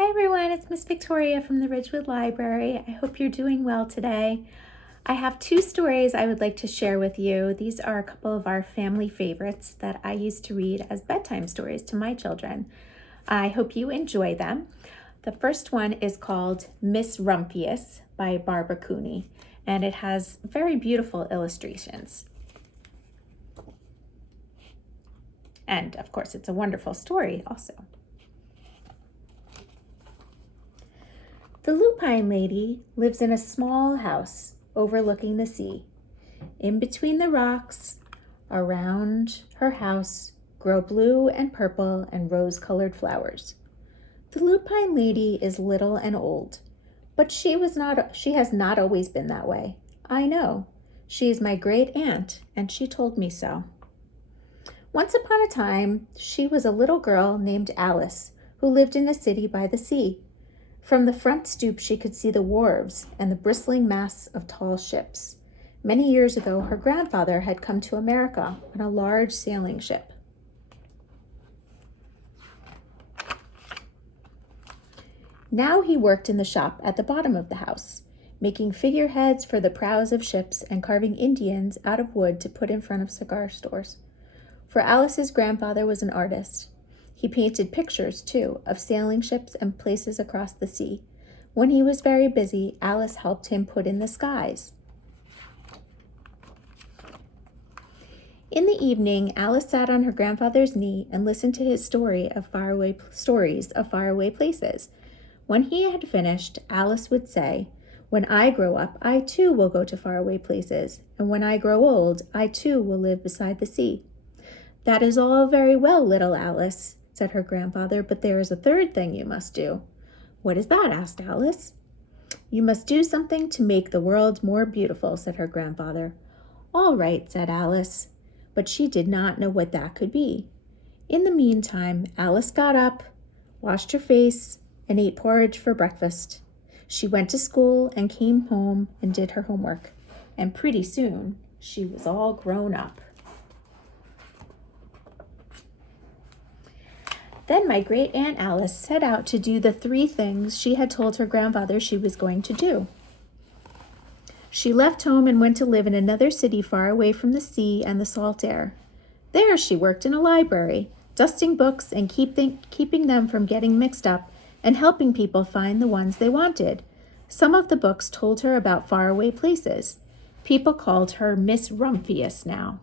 Hi everyone, it's Miss Victoria from the Ridgewood Library. I hope you're doing well today. I have two stories I would like to share with you. These are a couple of our family favorites that I used to read as bedtime stories to my children. I hope you enjoy them. The first one is called Miss Rumphius by Barbara Cooney, and it has very beautiful illustrations. And of course, it's a wonderful story also. The lupine lady lives in a small house overlooking the sea. In between the rocks around her house grow blue and purple and rose-colored flowers. The lupine lady is little and old, but she has not always been that way. I know. She is my great aunt, and she told me so. Once upon a time, she was a little girl named Alice who lived in a city by the sea. From the front stoop, she could see the wharves and the bristling masts of tall ships. Many years ago, her grandfather had come to America on a large sailing ship. Now he worked in the shop at the bottom of the house, making figureheads for the prows of ships and carving Indians out of wood to put in front of cigar stores. For Alice's grandfather was an artist. He painted pictures, too, of sailing ships and places across the sea. When he was very busy, Alice helped him put in the skies. In the evening, Alice sat on her grandfather's knee and listened to his stories of faraway places. When he had finished, Alice would say, "When I grow up, I too will go to faraway places, and when I grow old, I too will live beside the sea." "That is all very well, little Alice," said her grandfather, "but there is a third thing you must do." "What is that?" asked Alice. "You must do something to make the world more beautiful," said her grandfather. "All right," said Alice, but she did not know what that could be. In the meantime, Alice got up, washed her face, and ate porridge for breakfast. She went to school and came home and did her homework, and pretty soon she was all grown up. Then my great aunt Alice set out to do the 3 things she had told her grandfather she was going to do. She left home and went to live in another city far away from the sea and the salt air. There she worked in a library, dusting books and keeping them from getting mixed up and helping people find the ones they wanted. Some of the books told her about faraway places. People called her Miss Rumphius now.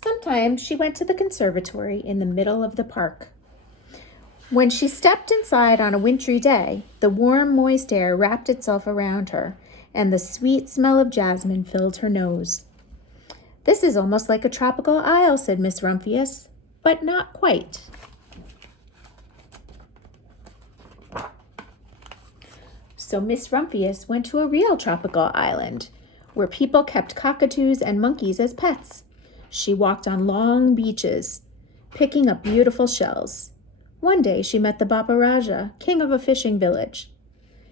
Sometimes she went to the conservatory in the middle of the park. When she stepped inside on a wintry day, the warm, moist air wrapped itself around her, and the sweet smell of jasmine filled her nose. "This is almost like a tropical isle," said Miss Rumphius, "but not quite." So Miss Rumphius went to a real tropical island, where people kept cockatoos and monkeys as pets. She walked on long beaches, picking up beautiful shells. One day she met the Baba Raja, king of a fishing village.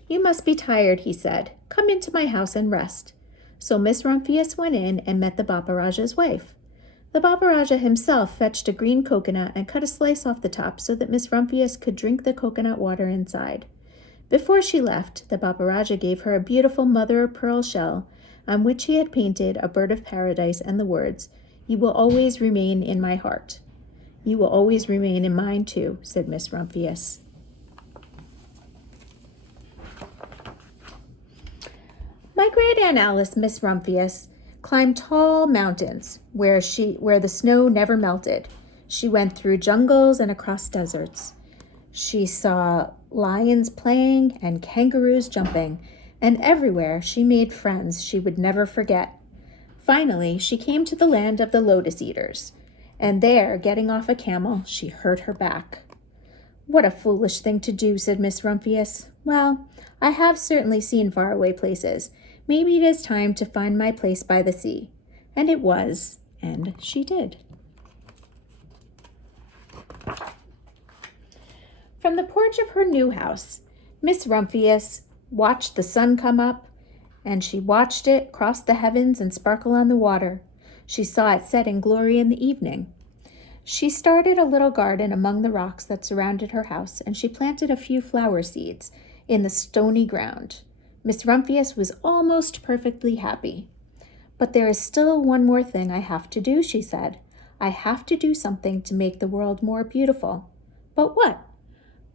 "You must be tired," he said. "Come into my house and rest." So Miss Rumphius went in and met the Baba Raja's wife. The Baba Raja himself fetched a green coconut and cut a slice off the top so that Miss Rumphius could drink the coconut water inside. Before she left, the Baba Raja gave her a beautiful mother-of-pearl shell on which he had painted a bird of paradise and the words, "You will always remain in my heart." "You will always remain in mine too," said Miss Rumphius. My great aunt Alice, Miss Rumphius, climbed tall mountains where the snow never melted. She went through jungles and across deserts. She saw lions playing and kangaroos jumping, and everywhere she made friends she would never forget. Finally, she came to the land of the lotus eaters, and there, getting off a camel, she hurt her back. "What a foolish thing to do," said Miss Rumphius. "Well, I have certainly seen faraway places. Maybe it is time to find my place by the sea." And it was, and she did. From the porch of her new house, Miss Rumphius watched the sun come up, and she watched it cross the heavens and sparkle on the water. She saw it set in glory in the evening. She started a little garden among the rocks that surrounded her house, and she planted a few flower seeds in the stony ground. Miss Rumphius was almost perfectly happy. "But there is still one more thing I have to do," she said. "I have to do something to make the world more beautiful." "But what?"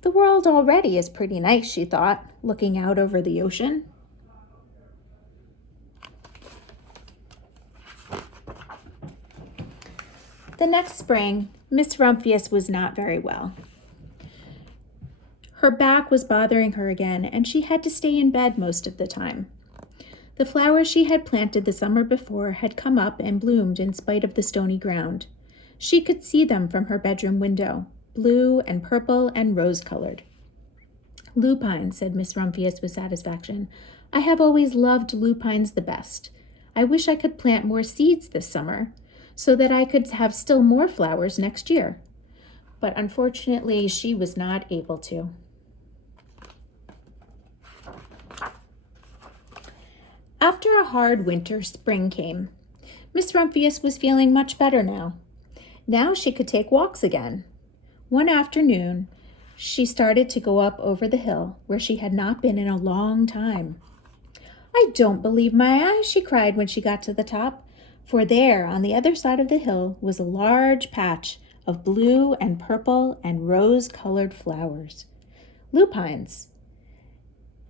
"The world already is pretty nice," she thought, looking out over the ocean. The next spring, Miss Rumphius was not very well. Her back was bothering her again, and she had to stay in bed most of the time. The flowers she had planted the summer before had come up and bloomed in spite of the stony ground. She could see them from her bedroom window, blue and purple and rose-colored. "Lupines," said Miss Rumphius with satisfaction. "I have always loved lupines the best. I wish I could plant more seeds this summer, so that I could have still more flowers next year." But unfortunately, she was not able to. After a hard winter, spring came. Miss Rumphius was feeling much better now. Now she could take walks again. One afternoon, she started to go up over the hill where she had not been in a long time. "I don't believe my eyes," she cried when she got to the top, for there on the other side of the hill was a large patch of blue and purple and rose-colored flowers. "Lupines.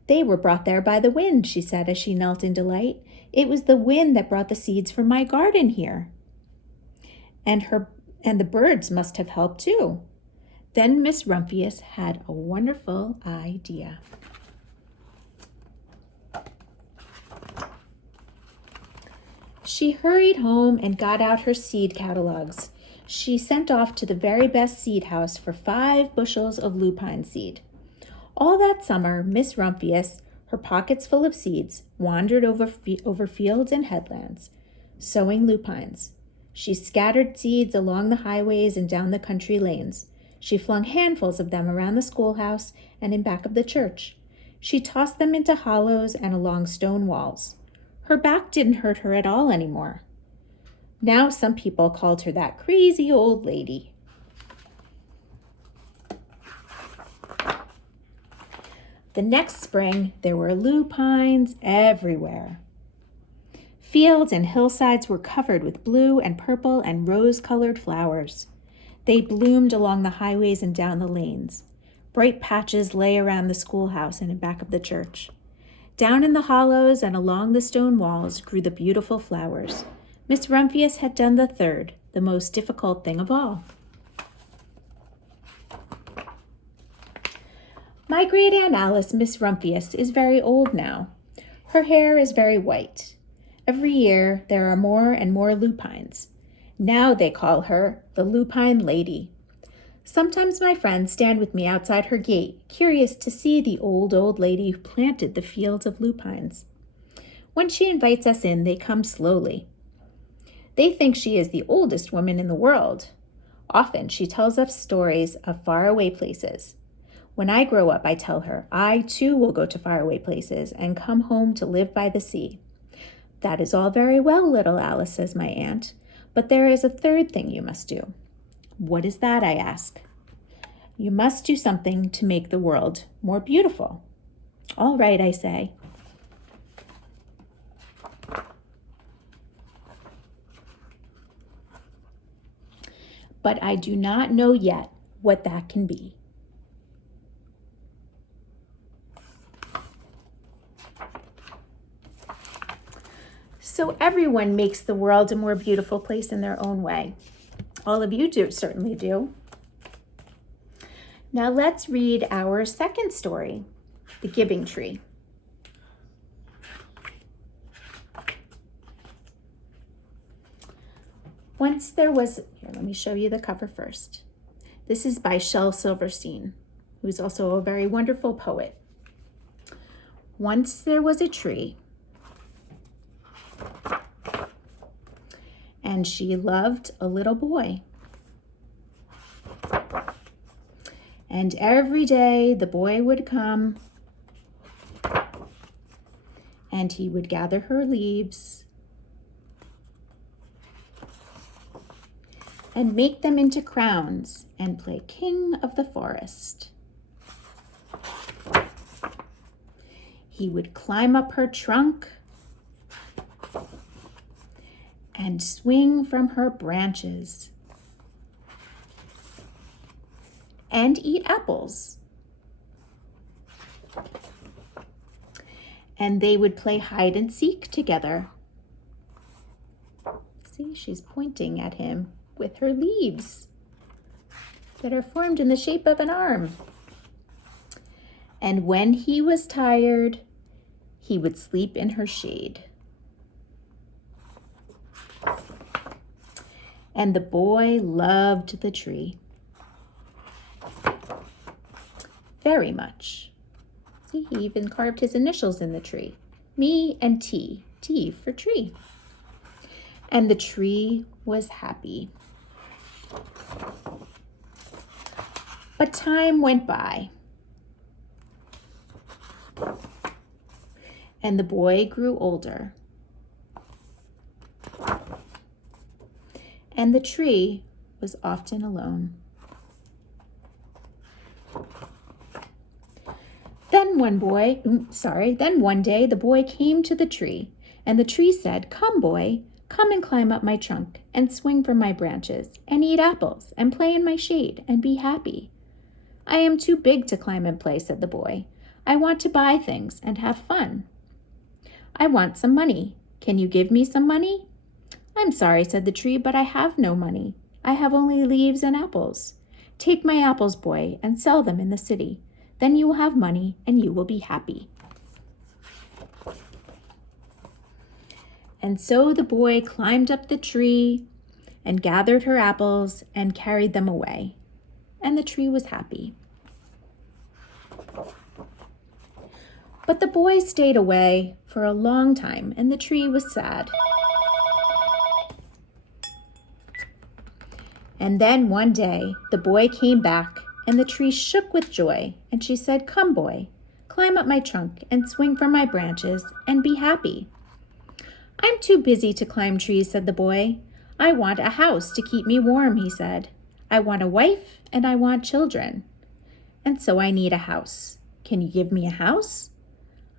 They were brought there by the wind," she said as she knelt in delight. "It was the wind that brought the seeds from my garden here. And the birds must have helped too." Then Miss Rumphius had a wonderful idea. She hurried home and got out her seed catalogs. She sent off to the very best seed house for 5 bushels of lupine seed. All that summer, Miss Rumphius, her pockets full of seeds, wandered over fields and headlands, sowing lupines. She scattered seeds along the highways and down the country lanes. She flung handfuls of them around the schoolhouse and in back of the church. She tossed them into hollows and along stone walls. Her back didn't hurt her at all anymore. Now some people called her that crazy old lady. The next spring, there were lupines everywhere. Fields and hillsides were covered with blue and purple and rose-colored flowers. They bloomed along the highways and down the lanes. Bright patches lay around the schoolhouse and in back of the church. Down in the hollows and along the stone walls grew the beautiful flowers. Miss Rumphius had done the third, the most difficult thing of all. My great-aunt Alice, Miss Rumphius, is very old now. Her hair is very white. Every year there are more and more lupines. Now they call her the Lupine Lady. Sometimes my friends stand with me outside her gate, curious to see the old lady who planted the fields of lupines. When she invites us in, they come slowly. They think she is the oldest woman in the world. Often she tells us stories of faraway places. When I grow up, I tell her, I too will go to faraway places and come home to live by the sea. "That is all very well, little Alice," says my aunt, "but there is a third thing you must do." "What is that?" I ask. "You must do something to make the world more beautiful." "All right," I say. But I do not know yet what that can be. So everyone makes the world a more beautiful place in their own way. All of you certainly do. Now let's read our second story, The Giving Tree. Once there was, here, let me show you the cover first. This is by Shel Silverstein, who's also a very wonderful poet. Once there was a tree, and she loved a little boy. And every day the boy would come, and he would gather her leaves, and make them into crowns and play king of the forest. He would climb up her trunk and swing from her branches and eat apples. And they would play hide and seek together. See, she's pointing at him with her leaves that are formed in the shape of an arm. And when he was tired, he would sleep in her shade. And the boy loved the tree very much. See, he even carved his initials in the tree. Me and T. T for tree. And the tree was happy. But time went by. And the boy grew older. And the tree was often alone. Then one day the boy came to the tree, and the tree said, "Come, boy, come and climb up my trunk and swing from my branches and eat apples and play in my shade and be happy." "I am too big to climb and play," said the boy. "I want to buy things and have fun. I want some money. Can you give me some money?" "I'm sorry," said the tree, "but I have no money. I have only leaves and apples. Take my apples, boy, and sell them in the city. Then you will have money and you will be happy." And so the boy climbed up the tree and gathered her apples and carried them away. And the tree was happy. But the boy stayed away for a long time, and the tree was sad. And then one day, the boy came back, and the tree shook with joy, and she said, "Come, boy, climb up my trunk and swing from my branches and be happy." "I'm too busy to climb trees," said the boy. "I want a house to keep me warm," he said. "I want a wife and I want children. And so I need a house. Can you give me a house?"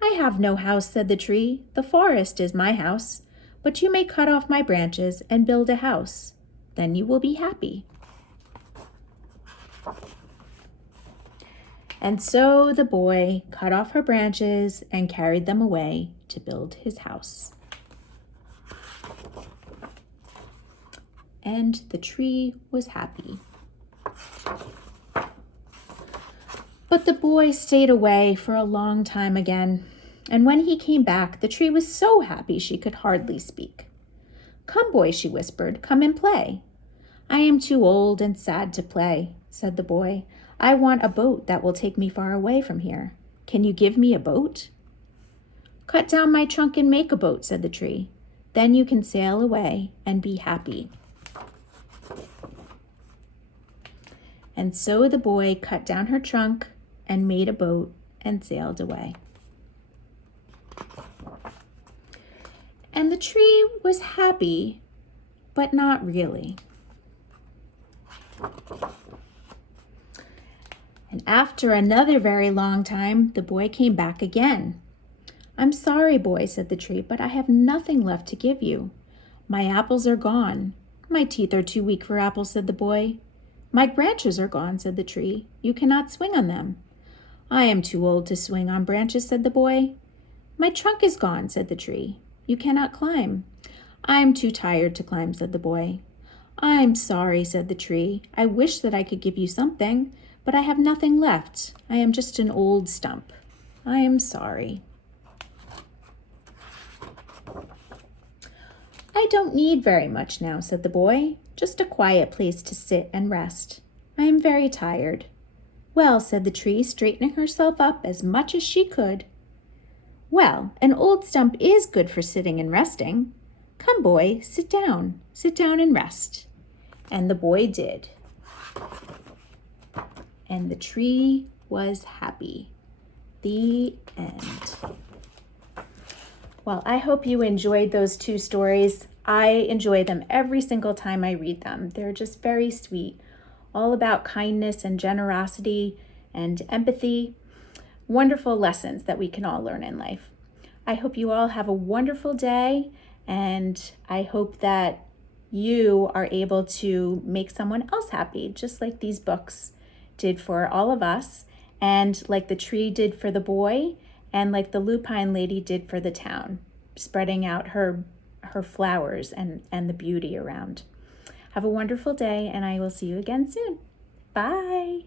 "I have no house," said the tree. "The forest is my house, but you may cut off my branches and build a house. Then you will be happy." And so the boy cut off her branches and carried them away to build his house. And the tree was happy. But the boy stayed away for a long time again, and when he came back, the tree was so happy she could hardly speak. "Come, boy," she whispered, "come and play." "I am too old and sad to play," said the boy. "I want a boat that will take me far away from here. Can you give me a boat?" "Cut down my trunk and make a boat," said the tree. "Then you can sail away and be happy." And so the boy cut down her trunk and made a boat and sailed away. And the tree was happy, but not really. And after another very long time, the boy came back again. "I'm sorry, boy," said the tree, "but I have nothing left to give you. My apples are gone." "My teeth are too weak for apples," said the boy. "My branches are gone," said the tree. "You cannot swing on them." "I am too old to swing on branches," said the boy. "My trunk is gone," said the tree. "You cannot climb." "I'm too tired to climb," said the boy. "I'm sorry," said the tree. "I wish that I could give you something, but I have nothing left. I am just an old stump. I am sorry." "I don't need very much now," said the boy. "Just a quiet place to sit and rest. I am very tired." "Well," said the tree, straightening herself up as much as she could. "Well, an old stump is good for sitting and resting. Come, boy, sit down and rest." And the boy did. And the tree was happy. The end. Well, I hope you enjoyed those two stories. I enjoy them every single time I read them. They're just very sweet, all about kindness and generosity and empathy. Wonderful lessons that we can all learn in life. I hope you all have a wonderful day, and I hope that you are able to make someone else happy, just like these books did for all of us, and like the tree did for the boy, and like the lupine lady did for the town, spreading out her flowers and the beauty around. Have a wonderful day, and I will see you again soon. Bye.